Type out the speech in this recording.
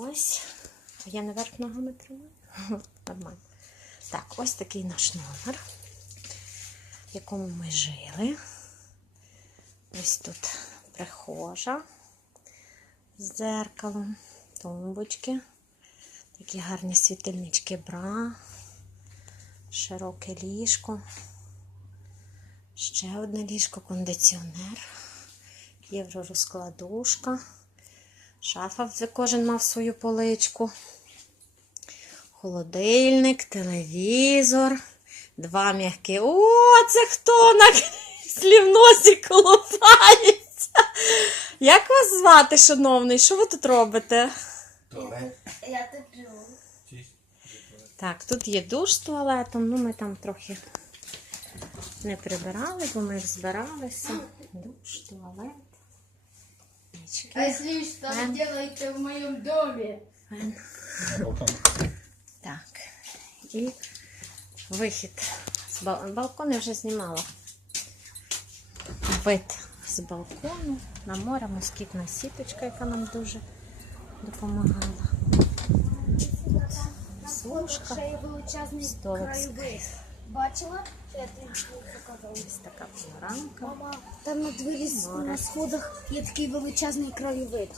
Ось. А я наверх ногами тримаю. Нормально. Так, ось такий наш номер, в якому ми жили. Ось тут прихожа з дзеркалом, тумбочки, такі гарні світильнички бра, широке ліжко, ще одне ліжко, кондиціонер, євророзкладушка, шафа, де кожен мав свою поличку, холодильник, телевізор, два м'які. О, це хто на слівносі колопається? Як вас звати, шановний? Що ви тут робите? Я тут живу. Так, тут є душ з туалетом, ну ми там трохи не прибирали, бо ми збиралися. Душ, туалет. Річки. А если что Эн. делаете в моем доме? Так. І вихід. З бал- Балкон я вже знімала. Вид з балкону на море, москітна сіточка, яка нам дуже допомагала. Тут величезний столик з Бачила? Я тобі показала. ось така панорамка. Мама, там на дворі на сходах є такий величезний краєвид.